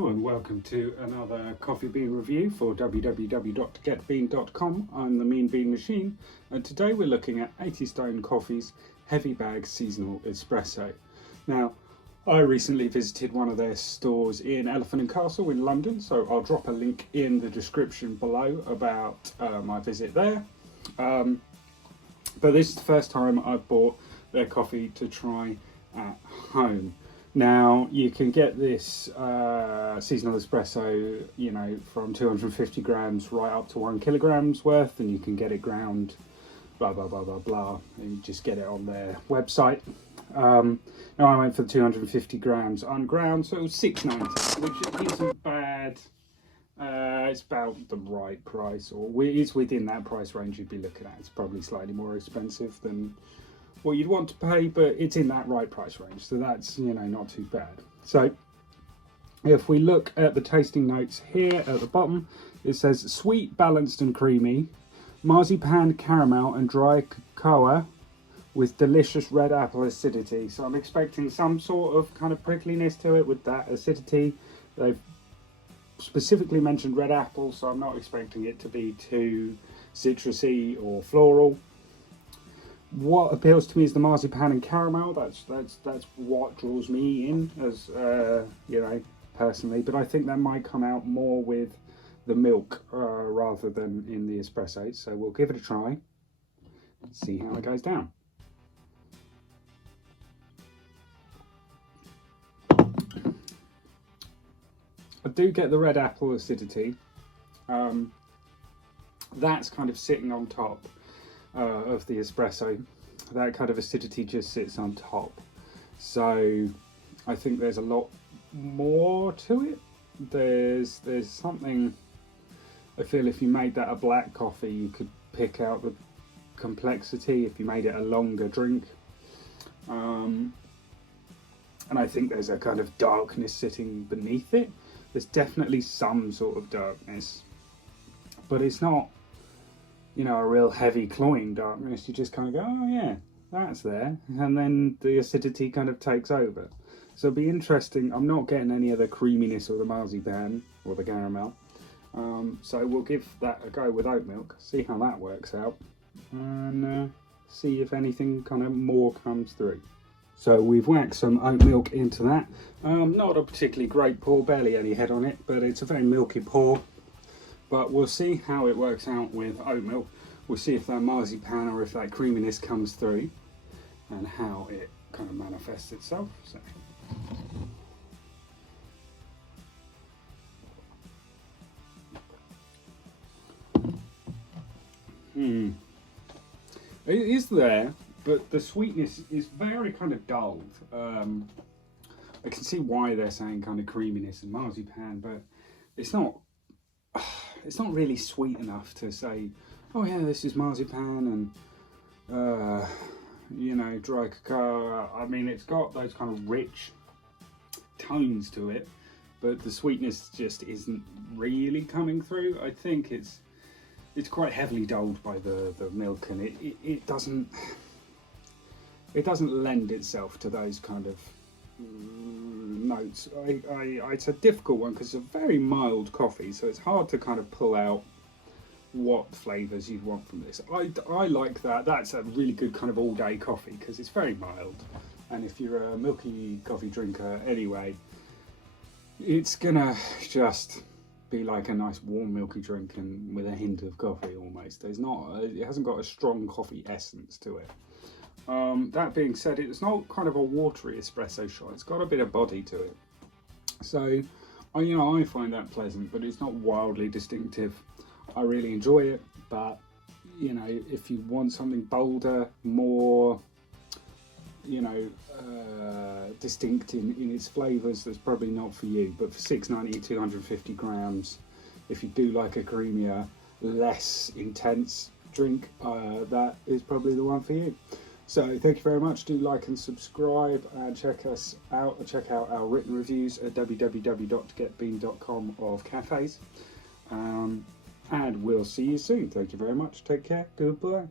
Hello and welcome to another coffee bean review for www.getbean.com. I'm the Mean Bean Machine, and today we're looking at 80 Stone Coffee's Heavy Bag Seasonal Espresso. Now, I recently visited one of their stores in Elephant and Castle in London, so I'll drop a link in the description below about my visit there. But this is the first time I've bought their coffee to try at home. Now, you can get this seasonal espresso, you know, from 250 grams right up to 1 kilograms worth, and you can get it ground, blah, blah, blah, blah, blah. And you just get it on their website. Now, I went for the 250 grams unground, so it was $6.90, which isn't bad. It's about the right price, or it's within that price range you'd be looking at. It's probably slightly more expensive than what you'd want to pay, but it's in that right price range, so that's, you know, not too bad. So if we look at the tasting notes here at the bottom, it says sweet, balanced and creamy, marzipan, caramel and dry cocoa with delicious red apple acidity. So I'm expecting some sort of kind of prickliness to it with that acidity. They've specifically mentioned red apple, so I'm not expecting it to be too citrusy or floral. What appeals to me is the marzipan and caramel. That's what draws me in, as you know, personally. But I think that might come out more with the milk rather than in the espresso. So we'll give it a try and see how it goes down. I do get the red apple acidity. That's kind of sitting on top of the espresso. That kind of acidity just sits on top, so I think there's a lot more to it. There's something, I feel if you made that a black coffee you could pick out the complexity if you made it a longer drink, and I think there's a kind of darkness sitting beneath it. There's definitely some sort of darkness, but it's not, you know, a real heavy cloying darkness. You just kind of go, oh yeah, that's there, and then the acidity kind of takes over. So it'll be interesting. I'm not getting any of the creaminess or the marzipan or the caramel, so we'll give that a go with oat milk, see how that works out, and see if anything kind of more comes through. So we've whacked some oat milk into that. Not a particularly great pour, barely any head on it, but it's a very milky pour. But we'll see how it works out with oat milk. We'll see if that marzipan or if that creaminess comes through and how it kind of manifests itself. So. It is there, but the sweetness is very kind of dulled. I can see why they're saying kind of creaminess and marzipan, but it's not really sweet enough to say, oh yeah, this is marzipan and you know, dry cacao. I mean, it's got those kind of rich tones to it, but the sweetness just isn't really coming through. I think it's quite heavily dulled by the milk, and it doesn't lend itself to those kind of notes. It's a difficult one because it's a very mild coffee, so it's hard to kind of pull out what flavours you want from this. I like that. That's a really good kind of all-day coffee because it's very mild, and if you're a milky coffee drinker anyway, it's gonna just be like a nice warm milky drink and with a hint of coffee almost. It hasn't got a strong coffee essence to it. That being said, it's not kind of a watery espresso shot. It's got a bit of body to it. So, you know, I find that pleasant, but it's not wildly distinctive. I really enjoy it, but, you know, if you want something bolder, more, you know, distinct in its flavours, that's probably not for you. But for $6.90, 250 grams, if you do like a creamier, less intense drink, that is probably the one for you. So thank you very much. Do like and subscribe and check us out. Check out our written reviews at www.getbean.com of cafes. And we'll see you soon. Thank you very much. Take care. Goodbye.